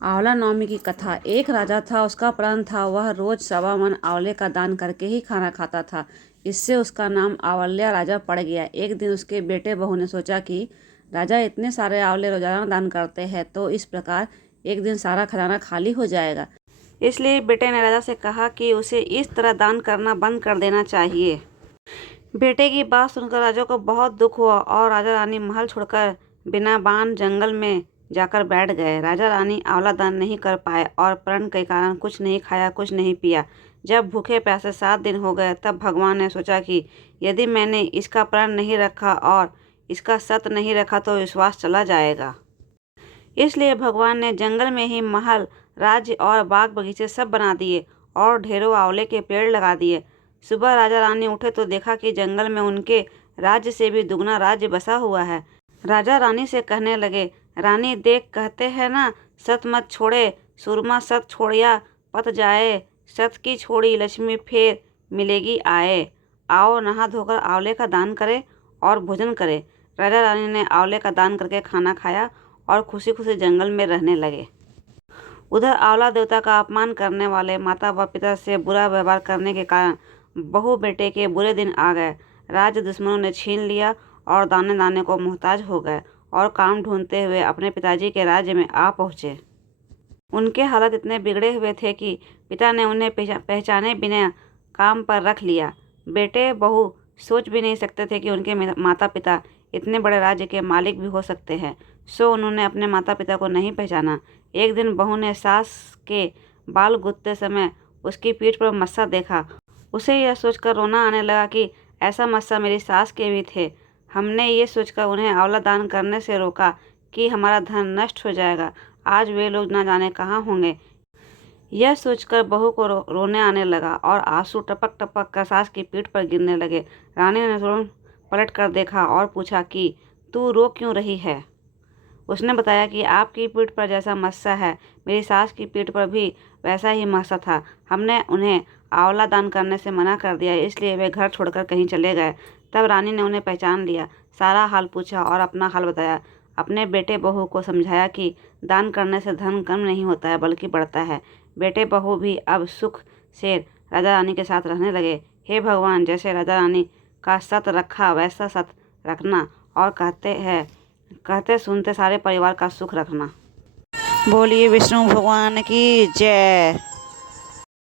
आंवला नवमी की कथा। एक राजा था, उसका प्रण था वह रोज 1.25 मन आंवले का दान करके ही खाना खाता था। इससे उसका नाम आंवल्या राजा पड़ गया। एक दिन उसके बेटे बहू ने सोचा कि राजा इतने सारे आंवले रोजाना दान करते हैं तो इस प्रकार एक दिन सारा खजाना खाली हो जाएगा। इसलिए बेटे ने राजा से कहा कि उसे इस तरह दान करना बंद कर देना चाहिए। बेटे की बात सुनकर राजा को बहुत दुख हुआ और राजा रानी महल छोड़कर बिना बाण जंगल में जाकर बैठ गए। राजा रानी आंवला दान नहीं कर पाए और प्रण के कारण कुछ नहीं खाया, कुछ नहीं पिया। जब भूखे प्यासे 7 दिन हो गए तब भगवान ने सोचा कि यदि मैंने इसका प्रण नहीं रखा और इसका सत्य नहीं रखा तो विश्वास चला जाएगा। इसलिए भगवान ने जंगल में ही महल, राज्य और बाग बगीचे सब बना दिए और ढेरों आंवले के पेड़ लगा दिए। सुबह राजा रानी उठे तो देखा कि जंगल में उनके राज्य से भी दुगना राज्य बसा हुआ है। राजा रानी से कहने लगे, रानी देख, कहते हैं ना, सत मत छोड़े सूरमा, सत छोड़िया पत जाए, सत की छोड़ी लक्ष्मी फिर मिलेगी आए। आओ नहा धोकर आंवले का दान करें और भोजन करें। राजा रानी ने आंवले का दान करके खाना खाया और खुशी खुशी जंगल में रहने लगे। उधर आंवला देवता का अपमान करने वाले माता व पिता से बुरा व्यवहार करने के कारण बहू बेटे के बुरे दिन आ गए। राज्य दुश्मनों ने छीन लिया और दाने दाने को मोहताज हो गए और काम ढूंढते हुए अपने पिताजी के राज्य में आ पहुँचे। उनके हालत इतने बिगड़े हुए थे कि पिता ने उन्हें पहचाने बिना काम पर रख लिया। बेटे बहू सोच भी नहीं सकते थे कि उनके माता पिता इतने बड़े राज्य के मालिक भी हो सकते हैं, सो उन्होंने अपने माता पिता को नहीं पहचाना। एक दिन बहू ने सास के बाल गुथते समय उसकी पीठ पर मस्सा देखा। उसे यह सोचकर रोना आने लगा कि ऐसा मस्सा मेरी सास के भी थे। हमने ये सोचकर उन्हें आंवला दान करने से रोका कि हमारा धन नष्ट हो जाएगा। आज वे लोग ना जाने कहाँ होंगे। यह सोचकर बहू को रोने आने लगा और आंसू टपक टपक कर सास की पीठ पर गिरने लगे। रानी ने तुरंत पलट कर देखा और पूछा कि तू रो क्यों रही है। उसने बताया कि आपकी पीठ पर जैसा मस्सा है, मेरी सास की पीठ पर भी वैसा ही मस्सा था। हमने उन्हें आंवला दान करने से मना कर दिया, इसलिए वे घर छोड़कर कहीं चले गए। तब रानी ने उन्हें पहचान लिया, सारा हाल पूछा और अपना हाल बताया। अपने बेटे बहू को समझाया कि दान करने से धन कम नहीं होता है बल्कि बढ़ता है। बेटे बहू भी अब सुख से राजा रानी के साथ रहने लगे। हे भगवान, जैसे राजा रानी का सत रखा वैसा सत रखना और कहते सुनते सारे परिवार का सुख रखना। बोलिए विष्णु भगवान की जय।